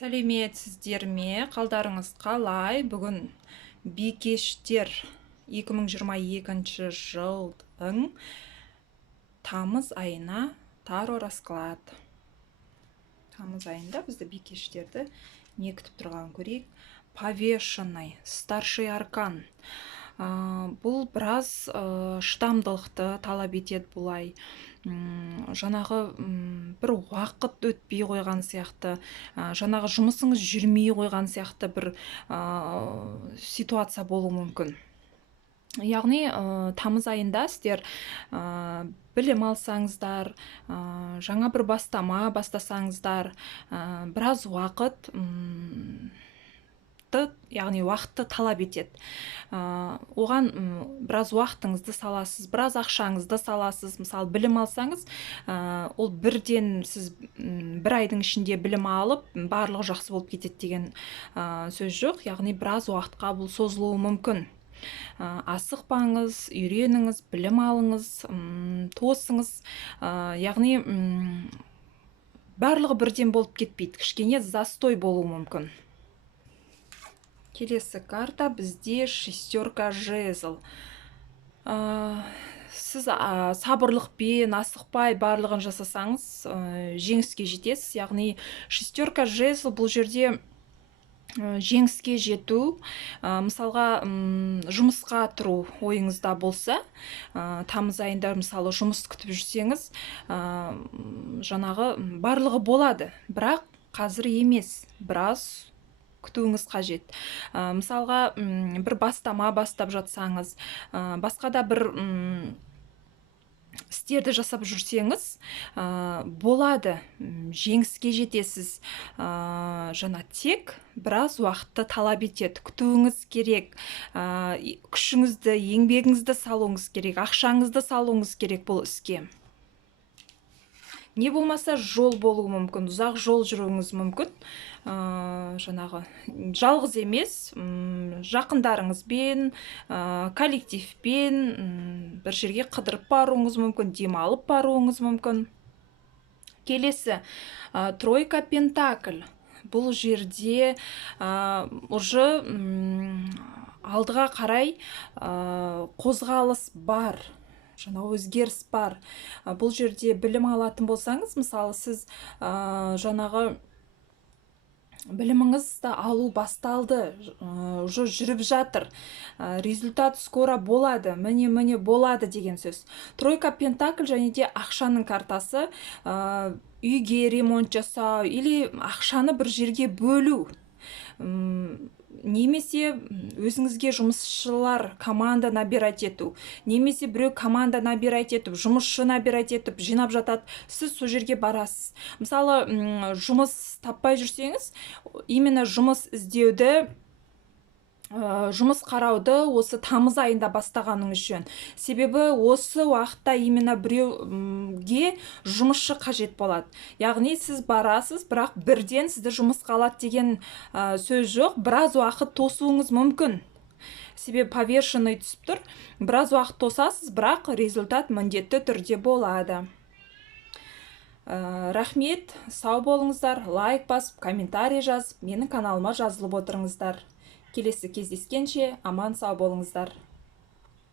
Сәлеметсіздер ме? Қалдарыңыз қалай? Бүгін Бикештер 2022 жылдың тамыз айына таро расклад. Тамыз айында бізді Бикештерді не күтіп тұрғанын көрейік. Повешенный, старший аркан. Бұл біраз шыдамдылықты талап етеді бұлай. Жаңағы бір уақыт өтпей қойған сияқты, жаңағы жұмысыңыз жүрмей қойған сияқты бір ситуация болуы мүмкін. Яғни тамыз айында сіздер білім алсаңыздар, жаңа бір бастама бастасаңыздар, біраз уақыт яғни уақытты талап етеді. Оған біраз уақытыңызды саласыз, біраз ақшаңызды саласыз. Мысалы, білім алсаңыз, ол бірден сіз бір айдың ішінде білім алып, барлығы жақсы болып кетеді деген сөз жоқ. Яғни біраз уақытқа бұл созылуы мүмкін. Асықпаңыз, үйреніңіз, білім алыңыз, тосыңыз. Яғни барлығы бірден болып кетпейді. Кішкене застой болуы мүмкін. Келесі карта бізде шестерка жезл. Сіз сабырлықпен, асықпай барлығын жасасаңыз, жеңіске жетесіз. Яғни шестерка жезл бұл жерде жеңіске жету, мысалға жұмысқа тұру ойыңызда болса, тамыз айында мысалы жұмыс күтіп жүрсеңіз, жаңағы барлығы болады, бірақ қазір емес, біраз күтуіңіз қажет. Мысалға бір бастама бастап жатсаңыз, басқа да бір істерді жасап жүрсеңіз, болады, жеңіске жетесіз. Жаңа тек біраз уақытты талап етеді, күтуіңіз керек, күшіңізді, еңбегіңізді салуыңыз керек, ақшаңызды салуыңыз керек бұл іске. Не болмаса жол болуы мүмкін, ұзақ жол жүруіңіз мүмкін. Жаңағы жалғыз емес, жақындарыңызбен, коллективпен бір жерге қыдырып баруыңыз мүмкін, демалып баруыңыз мүмкін. Келесі, тройка пентакль. Бұл жерде уже алдыға қарай қозғалыс бар. Жаңа өзгеріс бар. Бұл жерде білім алатын болсаңыз, мысалы, сіз жаңағы біліміңізді алу басталды, жүріп жатыр, результат скоро болады, міне болады деген сөз. Тройка пентакль және де ақшаның картасы, үйге ремонт жасау, или ақшаны бір жерге бөлу. Немесе өзіңізге жұмысшылар команда набирать ету, немесе біреу команда набирать етіп, жұмысшы набирать етіп, жинап жатады, сіз сол жерге барасыз. Мысалы, жұмыс таппай жүрсеңіз, именно жұмыс іздеуді, жұмыс қарауды осы тамыз айында бастағаның үшін. Себебі осы уақытта именно біреуге жұмысшы қажет болады. Яғни сіз барасыз, бірақ бірден сізді жұмысқа алады деген сөз жоқ. Біраз уақыт тосуыңыз мүмкін. Себебі повешенный түсіп тұр. Біраз уақыт тосасыз, бірақ результат міндетті түрде болады. Рахмет, сау болыңыздар, лайк басып, комментарий жазып, менің каналыма жазылып отырыңыздар. Келесі кездескенше аман сау болыңыздар.